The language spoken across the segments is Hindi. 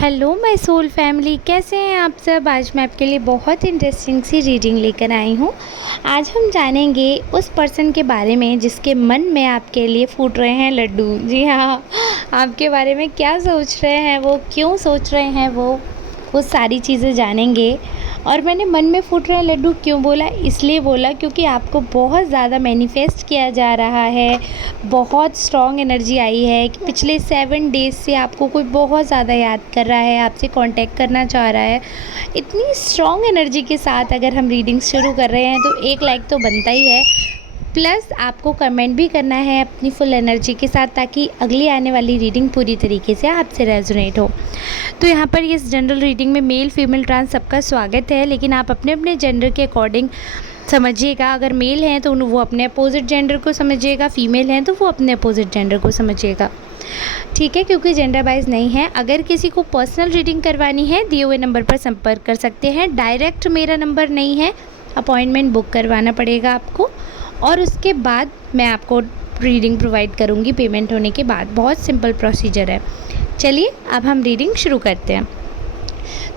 हेलो माय सोल फैमिली, कैसे हैं आप सब। आज मैं आपके लिए बहुत इंटरेस्टिंग सी रीडिंग लेकर आई हूँ। आज हम जानेंगे उस पर्सन के बारे में जिसके मन में आपके लिए फूट रहे हैं लड्डू। जी हाँ, आपके बारे में क्या सोच रहे हैं वो, क्यों सोच रहे हैं वो सारी चीज़ें जानेंगे। और मैंने मन में फूट रहे लड्डू क्यों बोला, इसलिए बोला क्योंकि आपको बहुत ज़्यादा मैनिफेस्ट किया जा रहा है। बहुत स्ट्रॉन्ग एनर्जी आई है कि पिछले 7 डेज़ से आपको कोई बहुत ज़्यादा याद कर रहा है, आपसे कांटेक्ट करना चाह रहा है। इतनी स्ट्रॉन्ग एनर्जी के साथ अगर हम रीडिंग शुरू कर रहे हैं तो एक लाइक तो बनता ही है, प्लस आपको कमेंट भी करना है अपनी फुल एनर्जी के साथ, ताकि अगली आने वाली रीडिंग पूरी तरीके से आपसे रेजोनेट हो। तो यहाँ पर इस जनरल रीडिंग में मेल फीमेल ट्रांस सबका स्वागत है, लेकिन आप अपने अपने जेंडर के अकॉर्डिंग समझिएगा। अगर मेल हैं तो वो अपने अपोजिट जेंडर को समझिएगा, फीमेल हैं तो वो अपने अपोजिट जेंडर को समझिएगा, ठीक है, क्योंकि जेंडर वाइज नहीं है। अगर किसी को पर्सनल रीडिंग करवानी है दिए हुए नंबर पर संपर्क कर सकते हैं। डायरेक्ट मेरा नंबर नहीं है, अपॉइंटमेंट बुक करवाना पड़ेगा आपको, और उसके बाद मैं आपको रीडिंग प्रोवाइड करूँगी पेमेंट होने के बाद। बहुत सिंपल प्रोसीजर है। चलिए अब हम रीडिंग शुरू करते हैं।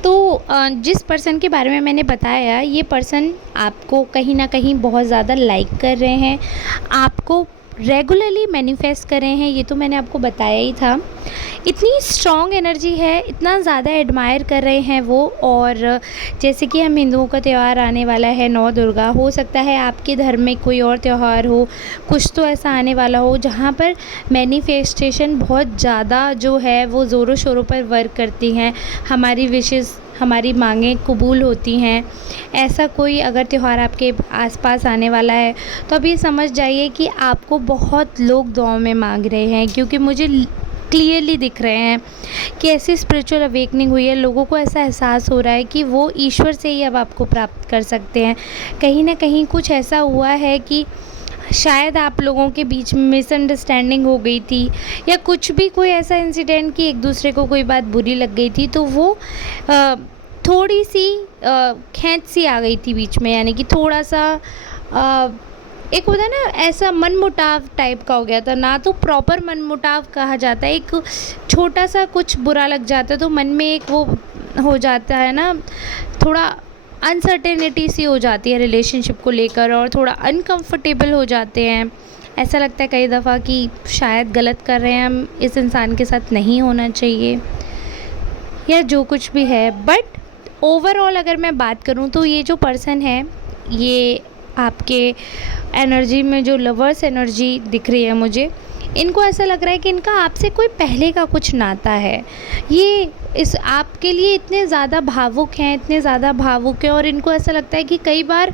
तो जिस पर्सन के बारे में मैंने बताया, ये पर्सन आपको कहीं ना कहीं बहुत ज़्यादा लाइक कर रहे हैं, आपको रेगुलरली मैनिफेस्ट कर रहे हैं, ये तो मैंने आपको बताया ही था। इतनी स्ट्रॉन्ग एनर्जी है, इतना ज़्यादा एडमायर कर रहे हैं वो। और जैसे कि हम हिंदुओं का त्यौहार आने वाला है, नौ दुर्गा, हो सकता है आपके धर्म में कोई और त्यौहार हो, कुछ तो ऐसा आने वाला हो जहाँ पर मैनिफेस्टेशन बहुत ज़्यादा जो है वो ज़ोरों शोरों पर वर्क करती हैं, हमारी विशेज़, हमारी मांगें कबूल होती हैं। ऐसा कोई अगर त्यौहार आपके आसपास आने वाला है तो अब ये समझ जाइए कि आपको बहुत लोग दुआओं में मांग रहे हैं, क्योंकि मुझे क्लियरली दिख रहे हैं कि ऐसी स्पिरिचुअल अवेकनिंग हुई है। लोगों को ऐसा एहसास हो रहा है कि वो ईश्वर से ही अब आपको प्राप्त कर सकते हैं। कहीं ना कहीं कुछ ऐसा हुआ है कि शायद आप लोगों के बीच में मिसअंडरस्टैंडिंग हो गई थी, या कुछ भी कोई ऐसा इंसिडेंट कि एक दूसरे को कोई बात बुरी लग गई थी, तो वो थोड़ी सी खींच सी आ गई थी बीच में, यानी कि थोड़ा सा एक होता है ना, ऐसा मनमुटाव टाइप का हो गया था ना। तो प्रॉपर मनमुटाव कहा जाता है, एक छोटा सा कुछ बुरा लग जाता है तो मन में एक वो हो जाता है ना, थोड़ा अनसर्टेनिटी सी हो जाती है रिलेशनशिप को लेकर, और थोड़ा अनकंफर्टेबल हो जाते हैं। ऐसा लगता है कई दफ़ा कि शायद गलत कर रहे हैं हम, इस इंसान के साथ नहीं होना चाहिए, या जो कुछ भी है। बट ओवरऑल अगर मैं बात करूं तो ये जो पर्सन है, ये आपके एनर्जी में जो लवर्स एनर्जी दिख रही है मुझे, इनको ऐसा लग रहा है कि इनका आपसे कोई पहले का कुछ नाता है। ये इस आपके लिए इतने ज़्यादा भावुक हैं, इतने ज़्यादा भावुक हैं, और इनको ऐसा लगता है कि कई बार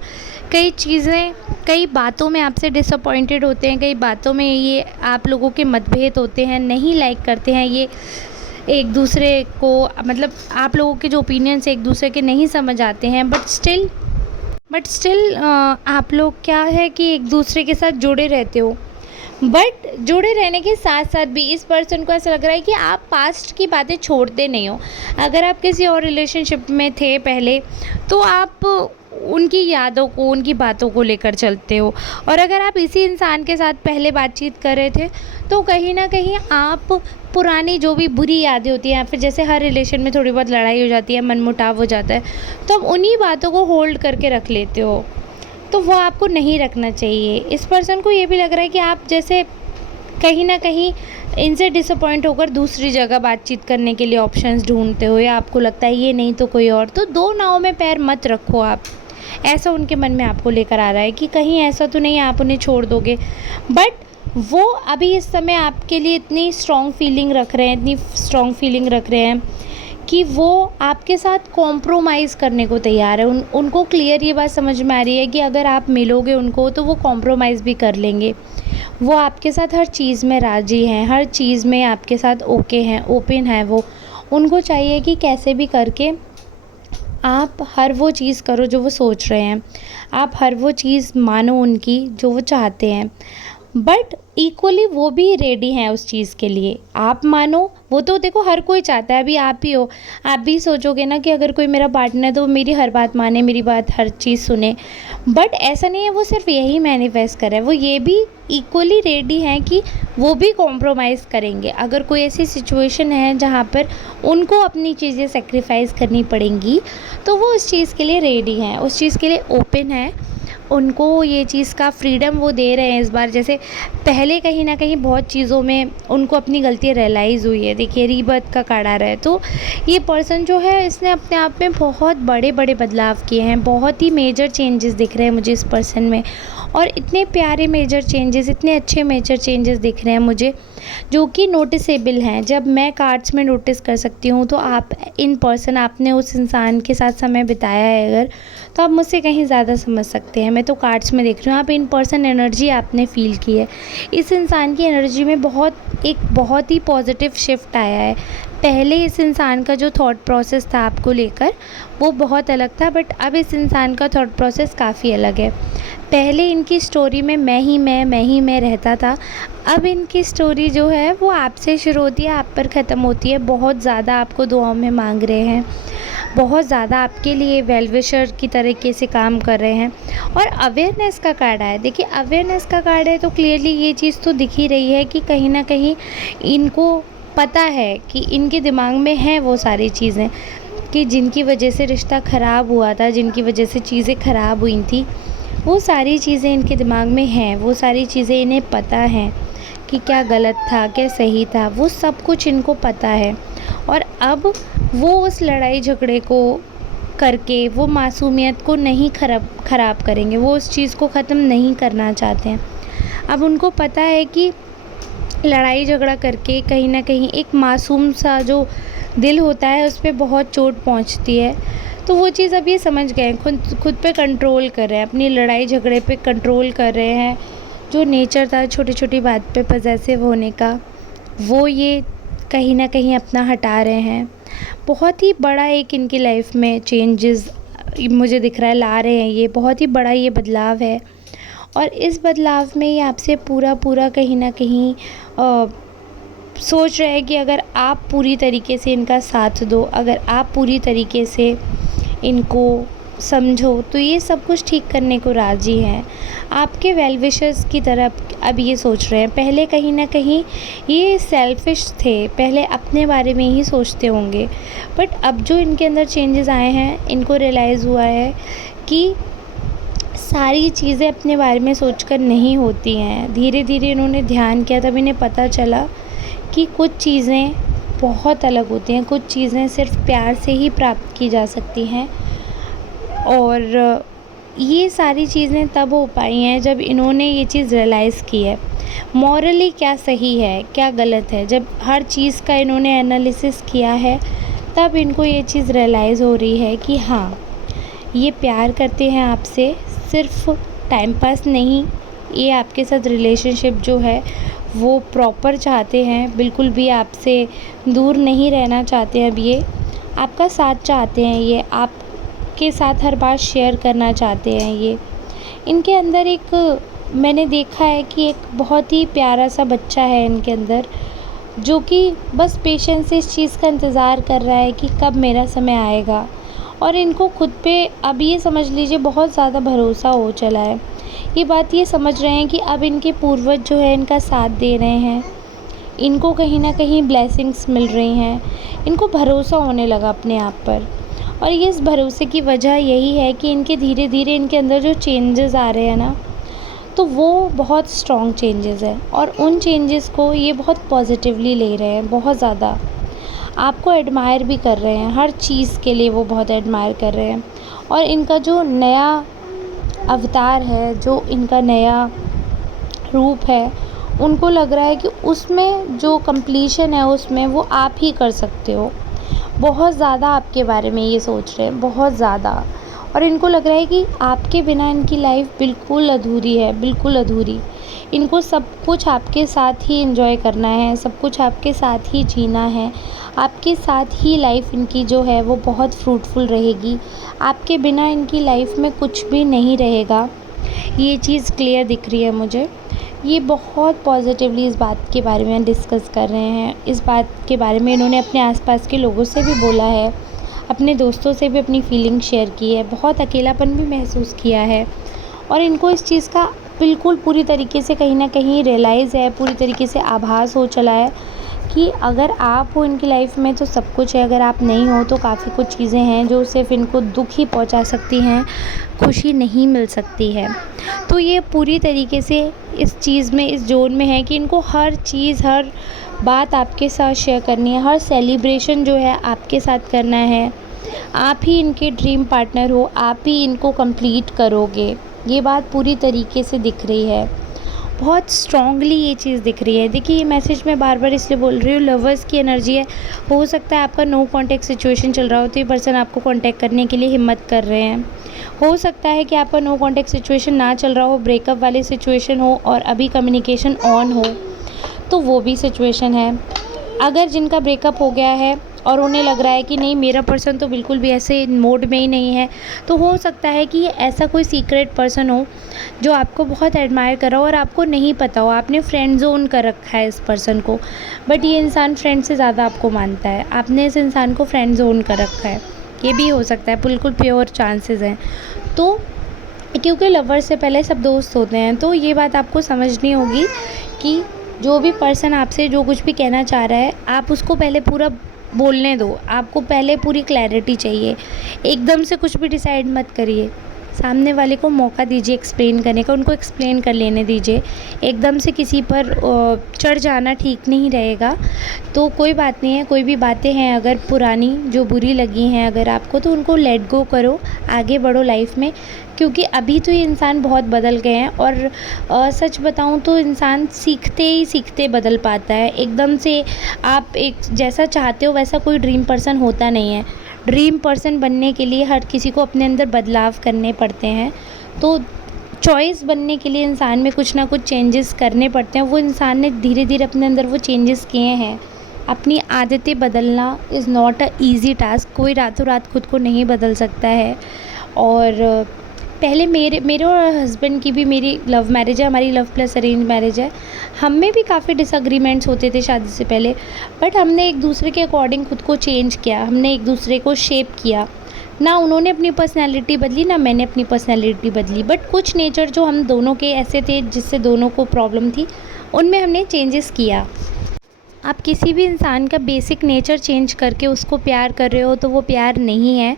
कई चीज़ें, कई बातों में आपसे डिसअपॉइंटेड होते हैं, कई बातों में ये आप लोगों के मतभेद होते हैं, नहीं लाइक करते हैं ये एक दूसरे को, मतलब आप लोगों के जो ओपिनियंस एक दूसरे के नहीं समझ आते हैं। बट स्टिल आप लोग क्या है कि एक दूसरे के साथ जुड़े रहते हो। बट जुड़े रहने के साथ साथ भी इस पर्सन को ऐसा लग रहा है कि आप पास्ट की बातें छोड़ते नहीं हो। अगर आप किसी और रिलेशनशिप में थे पहले, तो आप उनकी यादों को, उनकी बातों को लेकर चलते हो, और अगर आप इसी इंसान के साथ पहले बातचीत कर रहे थे तो कहीं ना कहीं आप पुरानी जो भी बुरी यादें होती हैं, या फिर जैसे हर रिलेशन में थोड़ी बहुत लड़ाई हो जाती है, मनमुटाव हो जाता है, तो आप उन्हीं बातों को होल्ड करके रख लेते हो। तो वो आपको नहीं रखना चाहिए। इस पर्सन को ये भी लग रहा है कि आप जैसे कहीं ना कहीं इनसे डिसअपॉइंट होकर दूसरी जगह बातचीत करने के लिए ऑप्शंस ढूंढते हो, या आपको लगता है ये नहीं तो कोई और। तो दो नाव में पैर मत रखो आप, ऐसा उनके मन में आपको लेकर आ रहा है कि कहीं ऐसा तो नहीं आप उन्हें छोड़ दोगे। बट वो अभी इस समय आपके लिए इतनी स्ट्रॉन्ग फीलिंग रख रहे हैं, इतनी स्ट्रॉन्ग फीलिंग रख रहे हैं कि वो आपके साथ कॉम्प्रोमाइज़ करने को तैयार है। उनको क्लियर ये बात समझ में आ रही है कि अगर आप मिलोगे उनको तो वो कॉम्प्रोमाइज़ भी कर लेंगे। वो आपके साथ हर चीज़ में राज़ी हैं, हर चीज़ में आपके साथ ओके हैं, ओपन है वो। उनको चाहिए कि कैसे भी करके आप हर वो चीज़ करो जो वो सोच रहे हैं, आप हर वो चीज़ मानो उनकी जो वो चाहते हैं। बट इक्वली वो भी रेडी हैं उस चीज़ के लिए। आप मानो, वो तो देखो हर कोई चाहता है, अभी आप ही हो, आप भी सोचोगे ना कि अगर कोई मेरा पार्टनर है तो वो मेरी हर बात माने, मेरी बात हर चीज़ सुने। बट ऐसा नहीं है वो सिर्फ यही मैनिफेस्ट कर रहा है, वो ये भी इक्वली रेडी हैं कि वो भी कॉम्प्रोमाइज़ करेंगे। अगर कोई ऐसी सिचुएशन है जहाँ पर उनको अपनी चीज़ें सेक्रीफाइस करनी पड़ेंगी, तो वो उस चीज़ के लिए रेडी हैं, उस चीज़ के लिए ओपन है। उनको ये चीज़ का फ्रीडम वो दे रहे हैं इस बार। जैसे पहले कहीं न कहीं बहुत चीज़ों में उनको अपनी गलती रियलाइज़ हुई है। देखिए रीबर्थ का कार्ड आ रहा है, तो ये पर्सन जो है इसने अपने आप में बहुत बड़े-बड़े बदलाव किए हैं। बहुत ही मेजर चेंजेस दिख रहे हैं मुझे इस पर्सन में, और इतने प्यारे मेजर चेंजेस, इतने अच्छे मेजर चेंजेस दिख रहे हैं मुझे, जो कि नोटिसेबल हैं। जब मैं कार्ड्स में नोटिस कर सकती हूँ, तो आप इन पर्सन, आपने उस इंसान के साथ समय बिताया है अगर, तो आप मुझसे कहीं ज़्यादा समझ सकते हैं। मैं तो कार्ड्स में देख रही हूँ, आप इन पर्सन एनर्जी आपने फ़ील की है। इस इंसान की एनर्जी में बहुत ही पॉजिटिव शिफ्ट आया है। पहले इस इंसान का जो थॉट प्रोसेस था आपको लेकर, वो बहुत अलग था, बट अब इस इंसान का थॉट प्रोसेस काफ़ी अलग है। पहले इनकी स्टोरी में मैं ही मैं रहता था। अब इनकी स्टोरी जो है वो आपसे शुरू होती है, आप पर ख़त्म होती है। बहुत ज़्यादा आपको दुआओं में मांग रहे हैं, बहुत ज़्यादा आपके लिए वेल विशर की तरीके से काम कर रहे हैं। और अवेयरनेस का कार्ड आया। देखिए अवेयरनेस का कार्ड है, तो क्लियरली ये चीज़ तो दिख ही रही है कि कहीं ना कहीं इनको पता है कि इनके दिमाग में है वो सारी चीज़ें कि जिनकी वजह से रिश्ता ख़राब हुआ था, जिनकी वजह से चीज़ें ख़राब हुई थी, वो सारी चीज़ें इनके दिमाग में हैं। वो सारी चीज़ें इन्हें पता हैं कि क्या गलत था, क्या सही था, वो सब कुछ इनको पता है। और अब वो उस लड़ाई झगड़े को करके वो मासूमियत को नहीं ख़राब करेंगे, वो उस चीज़ को ख़त्म नहीं करना चाहते हैं। अब उनको पता है कि लड़ाई झगड़ा करके कहीं ना कहीं एक मासूम सा जो दिल होता है उस पर बहुत चोट पहुंचती है। तो वो चीज़ अब ये समझ गए हैं, खुद पे कंट्रोल कर रहे हैं, अपनी लड़ाई झगड़े पे कंट्रोल कर रहे हैं। जो नेचर था छोटी छोटी बात पे पजेसिव होने का, वो ये कहीं ना कहीं अपना हटा रहे हैं। बहुत ही बड़ा एक इनकी लाइफ में चेंजेस मुझे दिख रहा है, ला रहे हैं। ये बहुत ही बड़ा ये बदलाव है, और इस बदलाव में ये आपसे पूरा कहीं ना कहीं सोच रहे हैं कि अगर आप पूरी तरीके से इनका साथ दो, अगर आप पूरी तरीके से इनको समझो, तो ये सब कुछ ठीक करने को राज़ी हैं। आपके वेल विशर्स की तरफ अब ये सोच रहे हैं। पहले कहीं ना कहीं ये सेल्फिश थे, पहले अपने बारे में ही सोचते होंगे, बट अब जो इनके अंदर चेंजेस आए हैं, इनको रियलाइज़ हुआ है कि सारी चीज़ें अपने बारे में सोचकर नहीं होती हैं। धीरे धीरे इन्होंने ध्यान किया, तब इन्हें पता चला कि कुछ चीज़ें बहुत अलग होती हैं, कुछ चीज़ें सिर्फ प्यार से ही प्राप्त की जा सकती हैं। और ये सारी चीज़ें तब हो पाई हैं जब इन्होंने ये चीज़ रियलाइज़ की है, मॉरली क्या सही है क्या गलत है। जब हर चीज़ का इन्होंने एनालिसिस किया है, तब इनको ये चीज़ रियलाइज़ हो रही है कि हाँ, ये प्यार करते हैं आपसे, सिर्फ टाइम पास नहीं, ये आपके साथ रिलेशनशिप जो है वो प्रॉपर चाहते हैं, बिल्कुल भी आपसे दूर नहीं रहना चाहते हैं। अब ये आपका साथ चाहते हैं, ये आपके साथ हर बात शेयर करना चाहते हैं। ये इनके अंदर एक, मैंने देखा है कि एक बहुत ही प्यारा सा बच्चा है इनके अंदर, जो कि बस पेशेंस से इस चीज़ का इंतज़ार कर रहा है कि कब मेरा समय आएगा। और इनको खुद पे अब ये समझ लीजिए बहुत ज़्यादा भरोसा हो चला है। ये बात ये समझ रहे हैं कि अब इनके पूर्वज जो है इनका साथ दे रहे हैं, इनको कहीं ना कहीं ब्लेसिंग्स मिल रही हैं, इनको भरोसा होने लगा अपने आप पर। और ये इस भरोसे की वजह यही है कि इनके धीरे धीरे इनके अंदर जो चेंजेस आ रहे हैं ना, तो वो बहुत स्ट्रॉन्ग चेंजेस हैं, और उन चेंजेस को ये बहुत पॉजिटिवली ले रहे हैं, बहुत ज़्यादा आपको एडमायर भी कर रहे हैं। हर चीज़ के लिए वो बहुत एडमायर कर रहे हैं। और इनका जो नया अवतार है, जो इनका नया रूप है, उनको लग रहा है कि उसमें जो कंप्लीशन है उसमें वो आप ही कर सकते हो। बहुत ज़्यादा आपके बारे में ये सोच रहे हैं, बहुत ज़्यादा। और इनको लग रहा है कि आपके बिना इनकी लाइफ बिल्कुल अधूरी है, बिल्कुल अधूरी। इनको सब कुछ आपके साथ ही एंजॉय करना है, सब कुछ आपके साथ ही जीना है, आपके साथ ही लाइफ इनकी जो है वो बहुत फ्रूटफुल रहेगी। आपके बिना इनकी लाइफ में कुछ भी नहीं रहेगा। ये चीज़ क्लियर दिख रही है मुझे, ये बहुत पॉजिटिवली इस बात के बारे में डिस्कस कर रहे हैं। इस बात के बारे में इन्होंने अपने आसपास के लोगों से भी बोला है, अपने दोस्तों से भी अपनी फीलिंग शेयर की है, बहुत अकेलापन भी महसूस किया है और इनको इस चीज़ का बिल्कुल पूरी तरीके से कहीं न कहीं रियलाइज़ है, पूरी तरीके से आभास हो चला है कि अगर आप हो इनकी लाइफ में तो सब कुछ है, अगर आप नहीं हो तो काफ़ी कुछ चीज़ें हैं जो सिर्फ़ इनको दुःख ही पहुंचा सकती हैं, खुशी नहीं मिल सकती है। तो ये पूरी तरीके से इस चीज़ में, इस ज़ोन में है कि इनको हर चीज़, हर बात आपके साथ शेयर करनी है, हर सेलिब्रेशन जो है आपके साथ करना है। आप ही इनके ड्रीम पार्टनर हो, आप ही इनको कंप्लीट करोगे। ये बात पूरी तरीके से दिख रही है, बहुत स्ट्रॉन्गली ये चीज़ दिख रही है। देखिए, ये मैसेज मैं बार-बार इसलिए बोल रही हूँ, लवर्स की एनर्जी है। हो सकता है आपका नो कॉन्टैक्ट सिचुएशन चल रहा हो तो ये पर्सन आपको कॉन्टैक्ट करने के लिए हिम्मत कर रहे हैं। हो सकता है कि आपका नो कॉन्टैक्ट सिचुएशन ना चल रहा हो, ब्रेकअप वाली सिचुएशन हो और अभी कम्युनिकेशन ऑन हो, तो वो भी सिचुएशन है। अगर जिनका ब्रेकअप हो गया है और उन्हें लग रहा है कि नहीं, मेरा पर्सन तो बिल्कुल भी ऐसे मोड में ही नहीं है, तो हो सकता है कि ये ऐसा कोई सीक्रेट पर्सन हो जो आपको बहुत एडमायर कर रहा हो और आपको नहीं पता हो। आपने फ्रेंड ज़ोन कर रखा है इस पर्सन को, बट ये इंसान फ्रेंड से ज़्यादा आपको मानता है। आपने इस इंसान को फ्रेंड ज़ोन कर रखा है, ये भी हो सकता है, बिल्कुल प्योर चांसेस हैं। तो क्योंकि लवर से पहले सब दोस्त होते हैं, तो ये बात आपको समझनी होगी कि जो भी पर्सन आपसे जो कुछ भी कहना चाह रहा है, आप उसको पहले पूरा बोलने दो। आपको पहले पूरी क्लैरिटी चाहिए, एकदम से कुछ भी डिसाइड मत करिए। सामने वाले को मौका दीजिए एक्सप्लेन करने का, उनको एक्सप्लेन कर लेने दीजिए। एकदम से किसी पर चढ़ जाना ठीक नहीं रहेगा। तो कोई बात नहीं है, कोई भी बातें हैं अगर पुरानी जो बुरी लगी हैं अगर आपको, तो उनको लेट गो करो, आगे बढ़ो लाइफ में। क्योंकि अभी तो ये इंसान बहुत बदल गए हैं और सच बताऊं तो इंसान सीखते ही सीखते बदल पाता है। एकदम से आप एक जैसा चाहते हो वैसा कोई ड्रीम पर्सन होता नहीं है। ड्रीम पर्सन बनने के लिए हर किसी को अपने अंदर बदलाव करने पड़ते हैं। तो चॉइस बनने के लिए इंसान में कुछ ना कुछ चेंजेस करने पड़ते हैं। वो इंसान ने धीरे धीरे अपने अंदर वो चेंजेस किए हैं। अपनी आदतें बदलना is not a easy task. कोई रातों रात खुद को नहीं बदल सकता है। और पहले मेरे और हस्बैंड की भी, मेरी लव मैरिज है, हमारी लव प्लस अरेंज मैरिज है। हम में भी काफ़ी डिसएग्रीमेंट्स होते थे शादी से पहले, बट हमने एक दूसरे के अकॉर्डिंग खुद को चेंज किया, हमने एक दूसरे को शेप किया। ना उन्होंने अपनी पर्सनैलिटी बदली, ना मैंने अपनी पर्सनैलिटी बदली, बट कुछ नेचर जो हम दोनों के ऐसे थे जिससे दोनों को प्रॉब्लम थी, उनमें हमने चेंजेस किया। आप किसी भी इंसान का बेसिक नेचर चेंज करके उसको प्यार कर रहे हो तो वो प्यार नहीं है।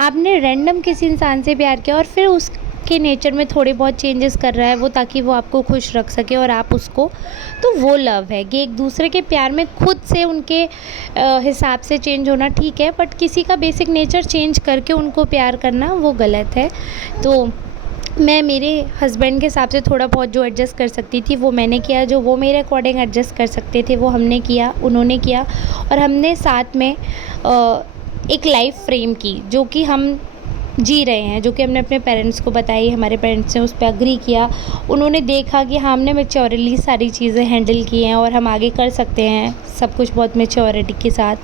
आपने रैंडम किसी इंसान से प्यार किया और फिर उसके नेचर में थोड़े बहुत चेंजेस कर रहा है वो, ताकि वो आपको खुश रख सके और आप उसको, तो वो लव है। कि एक दूसरे के प्यार में खुद से उनके हिसाब से चेंज होना ठीक है, बट किसी का बेसिक नेचर चेंज करके उनको प्यार करना वो गलत है। तो मैं मेरे हस्बैंड के हिसाब से थोड़ा बहुत जो एडजस्ट कर सकती थी वो मैंने किया, जो वो मेरे अकॉर्डिंग एडजस्ट कर सकते थे वो हमने किया, उन्होंने किया। और हमने साथ में एक लाइफ फ्रेम की जो कि हम जी रहे हैं, जो कि हमने अपने पेरेंट्स को बताई। हमारे पेरेंट्स ने उस पर एग्री किया, उन्होंने देखा कि हाँ, हमने मैच्योरली सारी चीज़ें हैंडल की हैं और हम आगे कर सकते हैं सब कुछ बहुत मैच्योरिटी के साथ।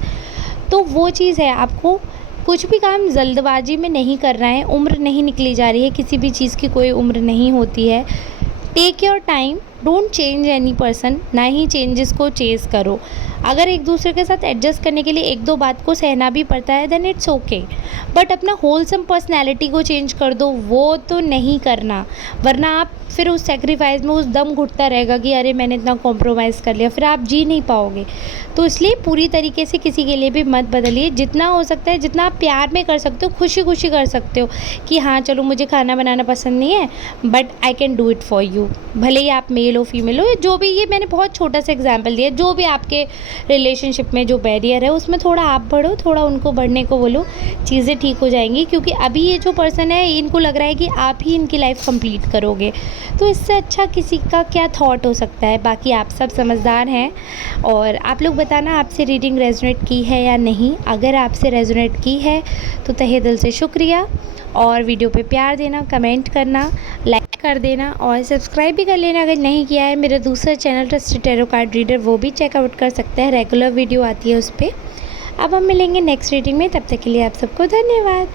तो वो चीज़ है, आपको कुछ भी काम जल्दबाजी में नहीं करना है। उम्र नहीं निकली जा रही है, किसी भी चीज़ की कोई उम्र नहीं होती है। Take your time, don't change any person, ना ही चेंजेस को चेज़ करो। अगर एक दूसरे के साथ एडजस्ट करने के लिए एक दो बात को सहना भी पड़ता है देन इट्स ओके, बट अपना होलसम पर्सनैलिटी को चेंज कर दो वो तो नहीं करना, वरना आप फिर उस सेक्रीफाइस में उस दम घुटता रहेगा कि अरे मैंने इतना कॉम्प्रोमाइज़ कर लिया, फिर आप जी नहीं पाओगे। तो इसलिए पूरी तरीके से किसी के लिए भी मत बदलिए। जितना हो सकता है, जितना आप प्यार में कर सकते हो, खुशी खुशी कर सकते हो कि हाँ चलो मुझे खाना बनाना पसंद नहीं है but I can do it for you. भले ही आप मेल हो फीमेल हो या जो भी, ये मैंने बहुत छोटा सा एग्जाम्पल दिया। जो भी आपके रिलेशनशिप में जो बैरियर है उसमें थोड़ा आप बढ़ो, थोड़ा उनको बढ़ने को बोलो, चीज़ें ठीक हो जाएंगी। क्योंकि अभी ये जो पर्सन है इनको लग रहा है कि आप ही इनकी लाइफ कंप्लीट करोगे, तो इससे अच्छा किसी का क्या थॉट हो सकता है। बाकी आप सब समझदार हैं और आप लोग बताना आपसे रीडिंग रेजोनेट की है या नहीं। अगर आपसे रेजोनेट की है तो तहे दिल से शुक्रिया, और वीडियो पे प्यार देना, कमेंट करना, लाइक कर देना और सब्सक्राइब भी कर लेना अगर नहीं किया है। मेरा दूसरा channel trusted tarot card reader, वो भी चेकआउट कर सकते हैं, रेगुलर वीडियो आती है उस पर। अब हम मिलेंगे नेक्स्ट रीडिंग में, तब तक के लिए आप सबको धन्यवाद।